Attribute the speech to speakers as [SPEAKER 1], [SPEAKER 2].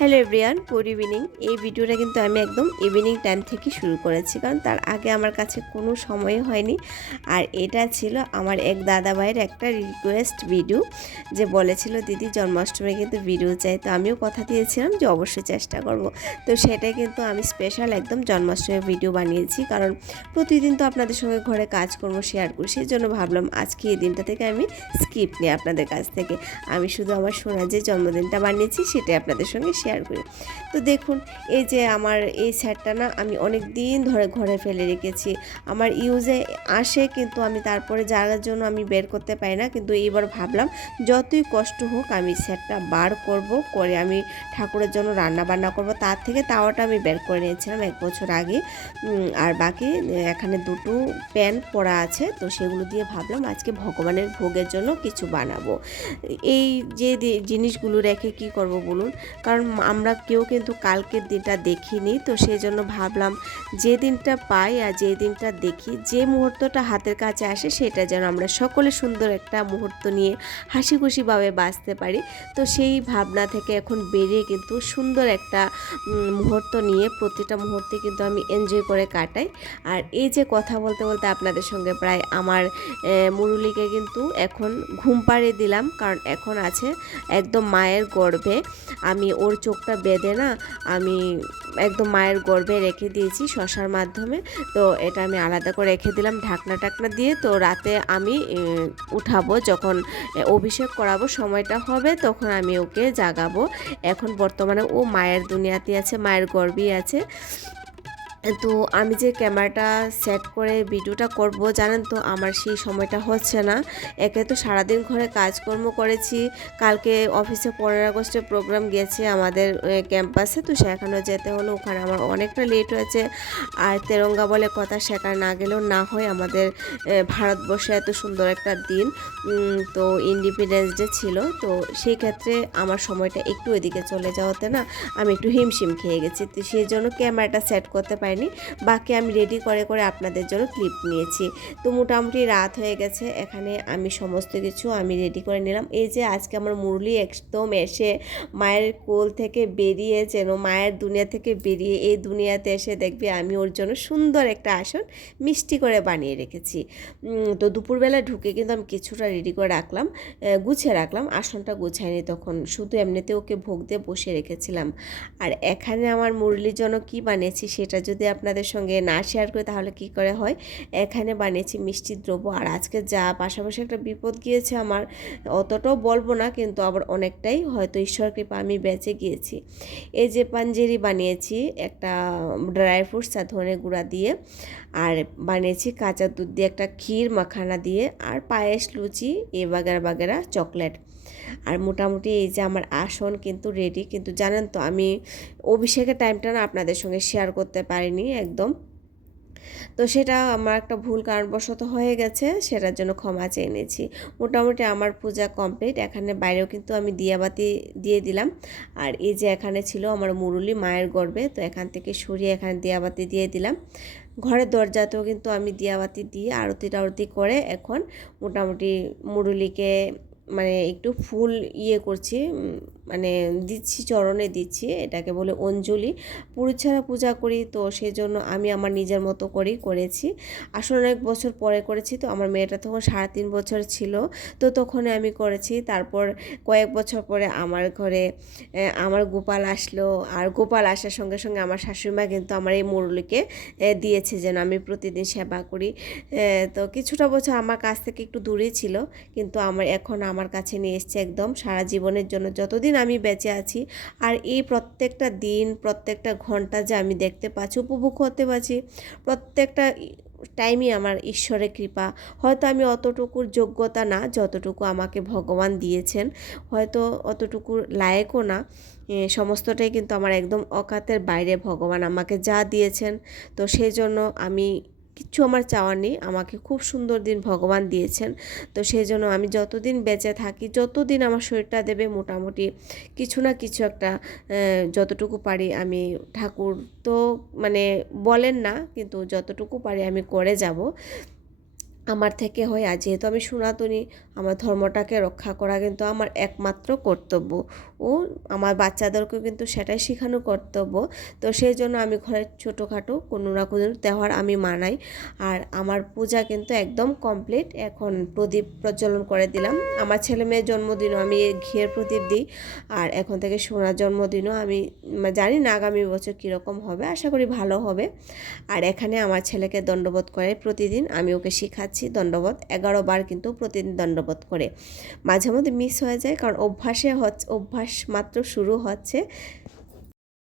[SPEAKER 1] Hello everyone good evening. এই ভিডিওটা কিন্তু আমি একদম ইভিনিং টাইম থেকে শুরু করেছি, কারণ তার আগে আমার কাছে কোনো সময় হয়নি। আর এটা ছিল আমার এক দাদা ভাইয়ের একটা রিকোয়েস্ট ভিডিও যে বলেছিল, দিদি জন্মাষ্টমী কিন্তু ভিডিও চাই। তো আমিও কথা দিয়েছিলাম যে অবশ্যই চেষ্টা করব। তো সেটাই কিন্তু আমি স্পেশাল একদম জন্মাষ্টমীর ভিডিও বানিয়েছি, কারণ প্রতিদিন তো আপনাদের সঙ্গে ঘরে কাজ কাজকর্ম শেয়ার করি সেই জন্য ভাবলাম আজকে এই দিনটা থেকে আমি স্কিপ নিই আপনাদের কাছ থেকে। আমি শুধু আমার সোনার যে জন্মদিনটা বানিয়েছি, সেটাই আপনাদের সঙ্গে শেয়ার করি। তো দেখুন, এই যে আমার এই স্যারটা না, আমি অনেক দিন ধরে ঘরে ফেলে রেখেছি। আমার ইউজে আসে কিন্তু আমি তারপরে যার জন্য আমি বের করতে পারি না, কিন্তু এইবার ভাবলাম যতই কষ্ট হোক আমি স্যারটা বার করব, করে আমি ঠাকুরের জন্য রান্না বান্না করব। তার থেকে তাওয়াটা আমি বের করে নিয়েছিলাম এক বছর আগে। আর বাকি, এখানে দুটো প্যান পরা আছে, তো সেগুলো দিয়ে ভাবলাম আজকে ভগবানের ভোগের জন্য কিছু বানাবো। এই যে জিনিসগুলো রেখে কি করব বলুন? কারণ আমরা কেউ কিন্তু কালকের দিনটা দেখিনি, তো সেই জন্য ভাবলাম যে দিনটা পাই আর যে দিনটা দেখি, যে মুহূর্তটা হাতের কাছে আসে সেটা যেন আমরা সকলে সুন্দর একটা মুহূর্ত নিয়ে হাসি খুশিভাবে বাঁচতে পারি। তো সেই ভাবনা থেকে এখন বেরিয়ে কিন্তু সুন্দর একটা মুহূর্ত নিয়ে প্রতিটা মুহূর্তে কিন্তু আমি এনজয় করে কাটাই। আর এই যে কথা বলতে বলতে আপনাদের সঙ্গে প্রায় আমার মুরুলিকে কিন্তু এখন ঘুম পাড়িয়ে দিলাম, কারণ এখন আছে একদম মায়ের গর্ভে। আমি ওর চোখটা বেঁধে না আমি একদম মায়ের গর্ভে রেখে দিয়েছি শশার মাধ্যমে। তো এটা আমি আলাদা করে রেখে দিলাম ঢাকনা টাকনা দিয়ে। তো রাতে আমি উঠাবো যখন অভিষেক করাবো সময়টা হবে তখন আমি ওকে জাগাবো। এখন বর্তমানে ও মায়ের দুনিয়াতে আছে, মায়ের গর্বেই আছে। তো আমি যে ক্যামেরাটা সেট করে ভিডিওটা করব, জানেন তো আমার সেই সময়টা হচ্ছে না। একে তো সারাদিন ঘরে কাজকর্ম করেছি। কালকে অফিসে পনেরো আগস্টের প্রোগ্রাম গিয়েছে আমাদের ক্যাম্পাসে তো সেখানেও যেতে হলো, ওখানে আমার অনেকটা লেট হয়েছে। আর তেরঙ্গা বলে কথা, সেখানে না গেলেও না হয় আমাদের ভারতবর্ষে এত সুন্দর একটা দিন। তো ইন্ডিপেন্ডেন্স ডে ছিল। তো সেই ক্ষেত্রে আমার সময়টা একটু এদিকে চলে যাওয়াতে না, আমি একটু হিমশিম খেয়ে গেছি। তো সেই জন্য ক্যামেরাটা সেট করতে পারিনি বাকি আমি রেডি করে করে আপনাদের জন্য ক্লিপ নিয়েছি। তো মোটামুটি রাত হয়ে গেছে, এখানে আমি সমস্ত কিছু আমি রেডি করে নিলাম। এই যে আজকে আমার মুরলি একদম এসে মায়ের কোল থেকে বেরিয়ে যেন মায়ের দুনিয়া থেকে বেরিয়ে এই দুনিয়াতে এসে দেখবে আমি ওর জন্য সুন্দর একটা আসন মিষ্টি করে বানিয়ে রেখেছি। তো দুপুরবেলা ঢুকে কিন্তু আমি কিছুটা রেডি করে রাখলাম গুছিয়ে রাখলাম। আসনটা গুছাইনি তখন, শুধু এমনিতে ওকে ভোগ দিয়ে বসে রেখেছিলাম। আর এখানে আমার মুরলির জন্য কি বানিয়েছি সেটা যদি আপনাদের সঙ্গে না শেয়ার করি, তাহলে কি করে হয়? এখানে বানিয়েছি মিষ্টি দ্রব্য। আর আজকে যা পাশাপাশি একটা বিপদ গিয়েছে আমার, অতটাও বলব না, কিন্তু আবার অনেকটাই হয়তো ঈশ্বর কৃপা আমি বেঁচে গিয়েছি। এই যে পাঞ্জেরি বানিয়েছি, একটা ড্রাই ফ্রুটস আর ধনে গুঁড়া দিয়ে, আর বানিয়েছি কাঁচা দুধ দিয়ে একটা ক্ষীর মাখানা দিয়ে, আর পায়েস, লুচি, এ বাগেরা বাগেরা চকলেট। আর মোটামুটি এই যে আমার আসন কিন্তু রেডি কিন্তু জানেন তো আমি অভিষেকের টাইমটা না আপনাদের সঙ্গে শেয়ার করতে পারিনি একদম। তো সেটা আমার একটা ভুল কারণবশত হয়ে গেছে, সেটার জন্য ক্ষমা চেয়ে নিয়েছি মোটামুটি আমার পূজা কমপ্লিট এখানে বাইরেও কিন্তু আমি দিয়াবাতি দিয়ে দিলাম। আর এই যে এখানে ছিল আমার মুরুলি মায়ের গর্বে, তো এখান থেকে সরিয়ে এখানে দিয়াবাতি দিয়ে দিলাম। ঘরের দরজাতেও কিন্তু আমি দিয়াবাতি দিয়ে আরতি টারতি করে এখন মোটামুটি মুরুলিকে মানে একটু ফুল ইয়ে করছি মানে দিচ্ছি, চরণে দিচ্ছি, এটাকে বলে অঞ্জলি। পুরুষ ছাড়া পূজা করি, তো সেই জন্য আমি আমার নিজের মতো করেই করেছি। আসলে অনেক বছর পরে করেছি, তো আমার মেয়েটা তখন সাড়ে তিন বছর ছিল, তো তখন আমি করেছি। তারপর কয়েক বছর পরে আমার ঘরে আমার গোপাল আসলো। আর গোপাল আসার সঙ্গে সঙ্গে আমার শাশুড়িমা কিন্তু আমার এই মুরলিকে দিয়েছে যেন আমি প্রতিদিন সেবা করি। তো কিছুটা বছর আমার কাছ থেকে একটু দূরেই ছিল, কিন্তু আমার, এখন আমার কাছে নিয়ে এসছে একদম সারা জীবনের জন্য। যতদিন আমি বেঁচে আছি। আর এই প্রত্যেকটা দিন, প্রত্যেকটা ঘণ্টা যে আমি দেখতে পাচ্ছি, উপভোগ করতে পারছি, প্রত্যেকটা টাইমই আমার ঈশ্বরের কৃপা। হয়তো আমি অতটুকুর যোগ্যতা না, যতটুকু আমাকে ভগবান দিয়েছেন। হয়তো অতটুকু লায়কও না। সমস্তটাই কিন্তু আমার একদম অকাতের বাইরে ভগবান আমাকে যা দিয়েছেন। তো সেই জন্য আমি কিচ্ছু আমার চাওয়ার নেই। আমাকে খুব সুন্দর দিন ভগবান দিয়েছেন। তো সেই জন্য আমি যতদিন বেঁচে থাকি, যতদিন আমার শরীরটা দেবে মোটামুটি কিছু না কিছু একটা যতটুকু পারি আমি ঠাকুর তো মানে বলেন না, কিন্তু যতটুকু পারি আমি করে যাব। আমার থেকে হয় আর যেহেতু আমি সনাতনী, আমার ধর্মটাকে রক্ষা করা কিন্তু আমার একমাত্র কর্তব্য। ও আমার বাচ্চাদেরকেও কিন্তু সেটাই শেখানো কর্তব্য। তো সেই জন্য আমি ঘরের ছোটোখাটো কোনো না কোনো তেহার আমি মানাই। আর আমার পূজা কিন্তু একদম কমপ্লিট। এখন প্রদীপ প্রজ্বলন করে দিলাম। আমার ছেলে মেয়ের জন্মদিনও আমি ঘিয়ের প্রদীপ দিই। আর এখন থেকে সোনার জন্মদিনও আমি জানি না আগামী বছর কীরকম হবে। আশা করি ভালো হবে। আর এখানে আমার ছেলেকে দণ্ডবোধ করে প্রতিদিন আমি ওকে শেখাচ্ছি দণ্ডবোধ। এগারো বার কিন্তু প্রতিদিন দণ্ডবোধ করে। মাঝে মধ্যে মিস হয়ে যায় কারণ অভ্যাসে হচ্ছে, অভ্যাস মাত্র শুরু হচ্ছে।